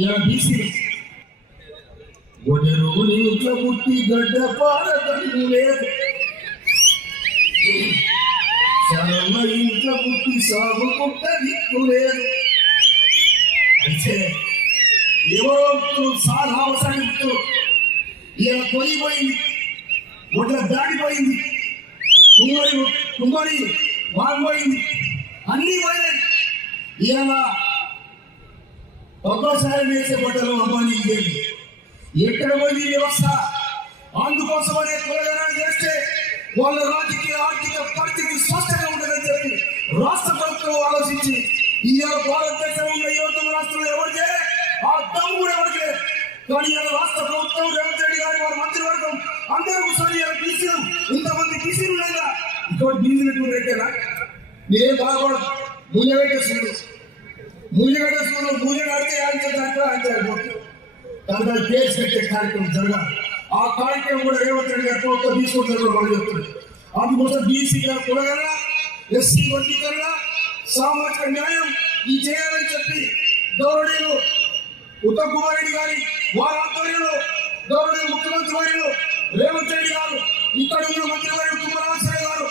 ఇలా బీసీ ఒడరు ఇంట్లో పుట్టి గడ్డ పాడటం లేదు, సరళ ఇంట్లో పుట్టి సాగు పుట్ట దిక్కు లేదు. అయితే ఎవరో సార్ అవసరం ఇలా పోయిపోయింది, ఒడ్ల దాడిపోయింది, కుంబడి వాడిపోయింది, అన్నీ పోయినాయి. ఇలా ఒక్కోసారి వేసే బట్టలు అమ్మాయి లేదు. ఎక్కడ పోయింది వ్యవస్థ? అందుకోసమనే కులగణన చేస్తే వాళ్ళ రాజకీయ ఆర్థిక పరిస్థితి స్పష్టంగా ఉంటుందని చెప్పి రాష్ట్ర ప్రభుత్వం ఆలోచించి ఇవాళ భారతదేశంలో ఉన్న 29 రాష్ట్రంలో ఎవరికే ఆ దమ్ము కూడా ఎవరికే. కానీ ఇవాళ రాష్ట్ర ప్రభుత్వం రేవంత్ రెడ్డి గారి వారి మంత్రివర్గం అందరూ కూర్చొని బీసీలు ఇంతమంది బీసీలు లేదా ఇంకోటి బీసీలు రేటేనా? నేనే బాధపడ మూల్యవేటేశ్వరుడు పూజ కడితే దాంట్లో కేసు పెట్టే కార్యక్రమం జరగాలి. ఆ కార్యక్రమం కూడా రేవంత్ రెడ్డి గారు ప్రభుత్వం తీసుకుంటారు వాళ్ళు చెప్తున్నారు. అందుకోసం బీసీ గారు కులగణ, ఎస్సీ వర్గీకరణ, సామాజిక న్యాయం ఈ చేయాలని చెప్పి గౌరవనీయులు ఉత్తమ్ కుమార్ రెడ్డి గారి వారి ఆధ్వర్యంలో గౌరవనీయులు ముఖ్యమంత్రి వర్యులు రేవంత్ రెడ్డి గారు, ఇక్కడ ఉన్న మంత్రి వర్యులు కుమారాశ్రయ గారు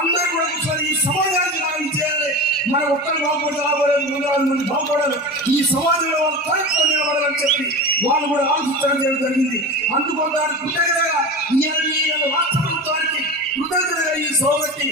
అందరూ కూడా కూర్చొని ఈ సమాజానికి న్యాయం చేయాలి. మనం ఒక్కరు బాగుపడితే రాబోలేదు, 3,000 మంది బాగుపడాలి, ఈ సమాజంలో వాళ్ళు కరెక్ట్గా నిలబడాలని చెప్పి వాళ్ళు కూడా ఆలోచించడం జరిగింది. అందుకో దానికి కృతజ్ఞతగా ఈ రాష్ట్ర ప్రభుత్వానికి కృతజ్ఞతగా ఈ సోబట్టి